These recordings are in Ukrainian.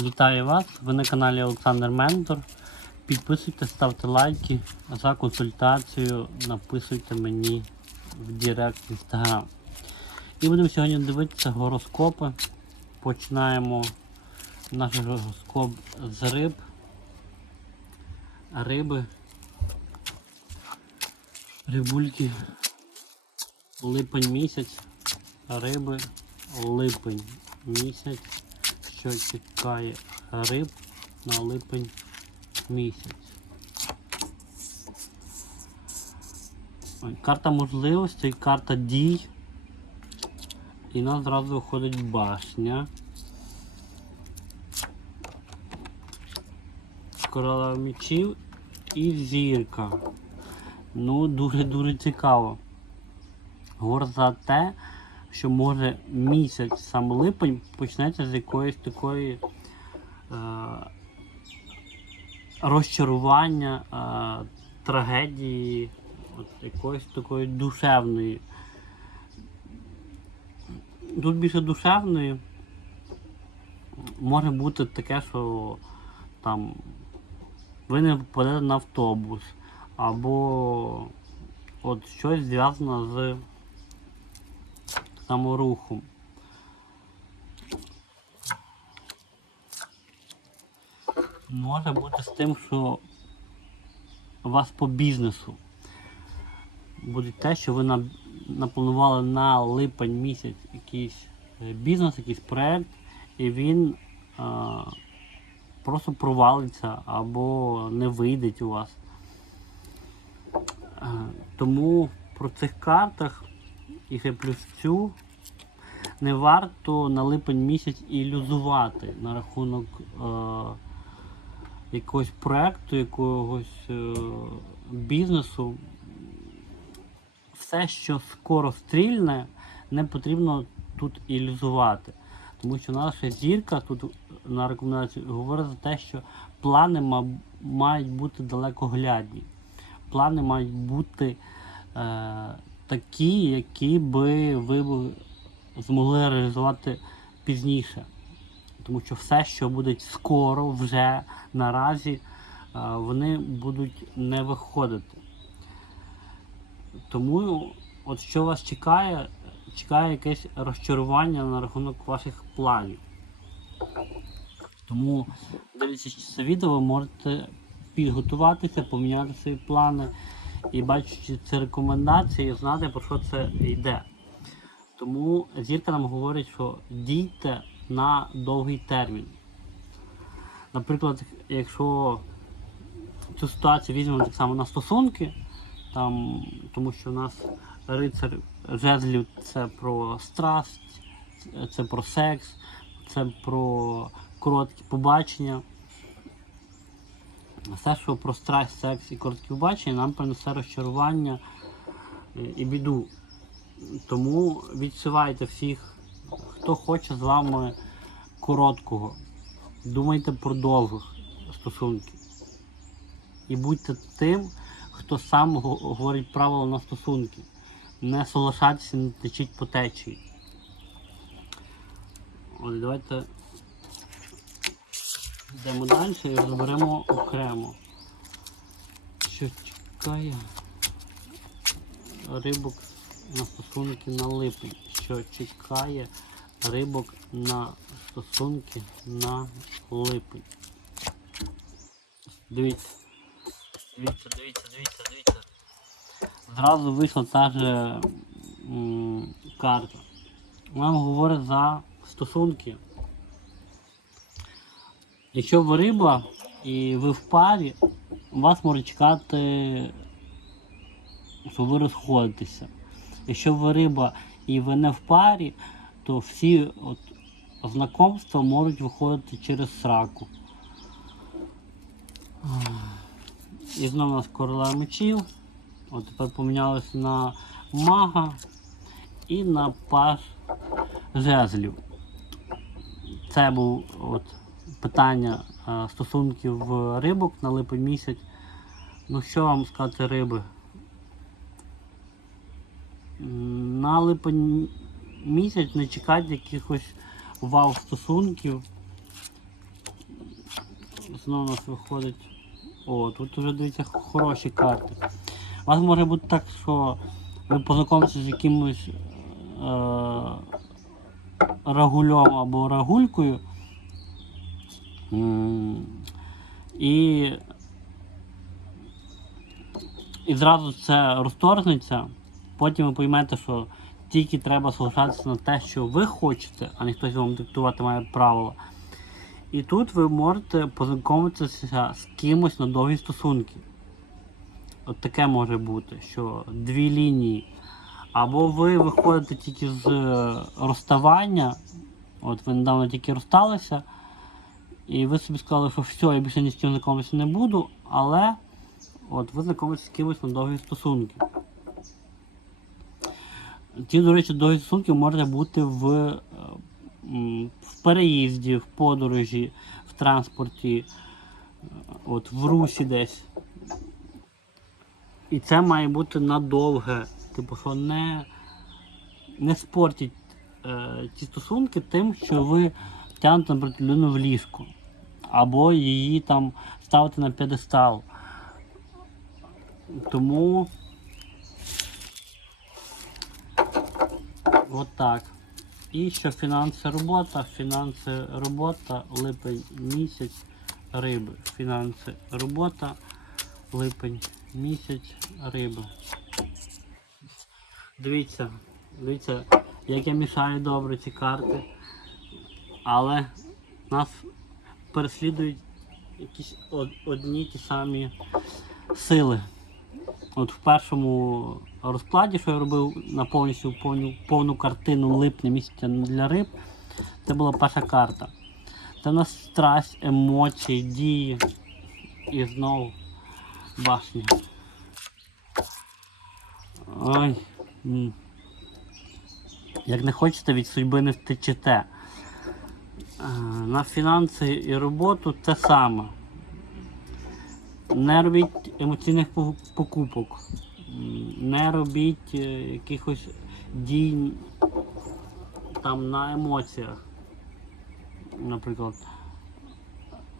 Вітаю вас! Ви на каналі Олександр Ментор. Підписуйтесь, ставте лайки. За консультацію написуйте мені в Директ Instagram. І будемо сьогодні дивитися гороскопи. Починаємо наш гороскоп з риб. Риби. Рибульки. Липень місяць. Риби. Липень місяць що чекає риб на липень місяць. Ой, Карта можливостей, карта дій. І нас зразу виходить башня. Королева мечів і зірка. Ну, дуже-дуже цікаво. Говорить за те, що може місяць сам липень почнеться з якоїсь такої е, розчарування, е, трагедії, от якоїсь такої душевної. Тут більше душевної може бути таке, що там ви не попадете на автобус, або от щось зв'язано з саморухом. Може бути з тим, що у вас по бізнесу буде те, що ви напланували на липень місяць якийсь е, бізнес, якийсь проект, і він а, просто провалиться або не вийде у вас. Е, Тому про цих картах і ще плюс цю не варто на липень місяць ілюзувати на рахунок е, якогось проекту, якогось е, бізнесу. Все, що скоро стрільне, не потрібно тут ілюзувати. Тому що наша зірка тут на рекомендацію говорить за те, що плани ма- мають бути далекоглядні. Плани мають бути е, такі, які би ви змогли реалізувати пізніше. Тому що все, що буде скоро, вже наразі, е, вони будуть не виходити. Тому, от що вас чекає, чекає якесь розчарування на рахунок ваших планів. Тому, дивлячись це відео, ви можете підготуватися, поміняти свої плани і бачачи ці рекомендації, знати про що це йде. Тому зірка нам говорить, що дійте на довгий термін. Наприклад, якщо цю ситуацію візьмемо так само на стосунки, там, тому що у нас рицар жезлів це про страсть, це про секс, це про короткі побачення. Все, що про страсть, секс і короткі побачення, нам принесе розчарування е, і біду. Тому відсувайте всіх, хто хоче з вами короткого. Думайте про довгих стосунків. І будьте тим, хто сам говорить правила на стосунки. Не соглашайтеся, не течіть по течії. От давайте йдемо далі і розберемо окремо. Що чекає рибок на стосунки на липень. Що чекає рибок на стосунки на липень. Дивіться. Дивіться, дивіться, дивіться, дивіться. Зразу вийшла та же м, карта. Вона говорить за стосунки. Якщо ви риба і ви в парі, вас може чекати, що ви розходитеся. Якщо ви риба і ви не в парі, то всі от, знакомства можуть виходити через сраку. І знову у нас короля мечів. От тепер помінялися на мага і на паш жезлів. Це був от, питання е, стосунків рибок на липень місяць. Ну що вам сказати риби? На липень місяць не чекати якихось вау стосунків. знову у нас виходить. О, тут вже дивіться хороші карти. У вас може бути так, що ви познайомитеся з якимось е, рагульом або рагулькою. І, і зразу це розторгнеться. Потім ви поймете, що тільки треба залишатися на те, що ви хочете, а не хтось вам диктувати має правила. І тут ви можете познайомитися з кимось на довгі стосунки. От таке може бути, що дві лінії. Або ви виходите тільки з е, розставання, от ви недавно тільки розсталися, і ви собі сказали, що все, я більше ні з ким знайомитися не буду, але от ви знайомитеся з кимось на довгі стосунки. Ті, до речі, довгі стосунки можуть бути в, е, в переїзді, в подорожі, в транспорті, е, от, в русі десь. І це має бути надовге. Типу, що не, не спортіть е, ті стосунки тим, що ви тягнете наприклад, людину в ліжку. Або її там ставите на п'єдестал. Тому от так. І що фінанси робота, фінанси робота, липень місяць, риби. Фінанси робота, липень місяць, риби. Дивіться, дивіться, як я мішаю добре ці карти. Але нас переслідують якісь одні ті самі сили. От в першому розкладі, що я робив на повністю повну, повну картину липня місяця для риб, це була перша карта. Це у нас страсть, емоції, дії і знову башня. Ой. Як не хочете, від судьби не втечете. Е, На фінанси і роботу те саме. Не робіть емоційних покупок. Не робіть е, якихось дій там на емоціях. Наприклад,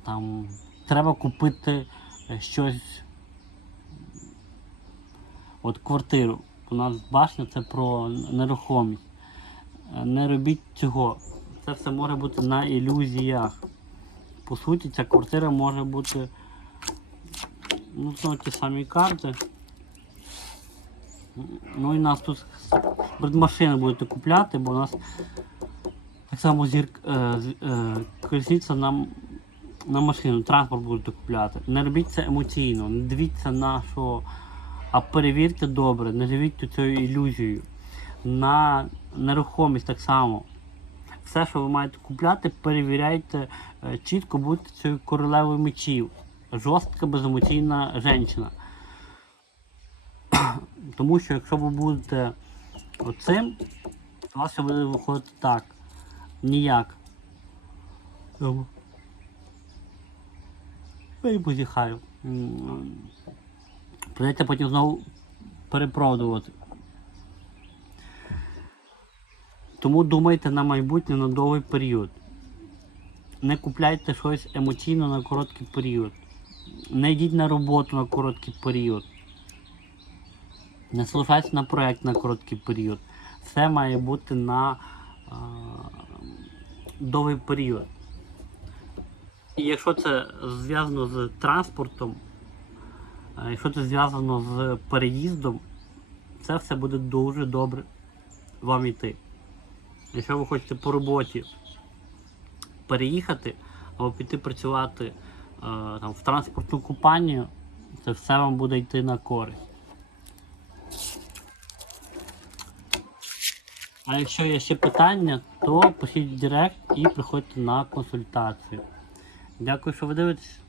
там треба купити е, щось. От квартиру. У нас башня це про нерухомість. Не робіть цього. Це все може бути на ілюзіях. По суті, ця квартира може бути ну, знову ті самі карти. Ну і нас тут машини будете купляти, бо у нас так само зір, е, е, колесниця на, на машину, транспорт будете купляти. Не робіть це емоційно, не дивіться на що, а перевірте добре, не живіть цією ілюзією. На нерухомість так само. Все, що ви маєте купляти, перевіряйте е, чітко, будьте цією королевою мечів. Жорстка, беземоційна жінка. Тому що якщо ви будете оцим, то у вас все буде виходити так. Ніяк. Тому. Я і позіхаю. Придеться потім знову переправдувати. Тому думайте на майбутнє на довгий період. Не купляйте щось емоційно на короткий період. Не йдіть на роботу на короткий період. Не залишайтеся на проект на короткий період. Все має бути на а, довгий період. І якщо це зв'язано з транспортом, якщо це зв'язано з переїздом, це все буде дуже добре вам йти. Якщо ви хочете по роботі переїхати або піти працювати е, там, в транспортну компанію, це все вам буде йти на користь. А якщо є ще питання, то пишіть в Директ і приходьте на консультацію. Дякую, що ви дивитесь.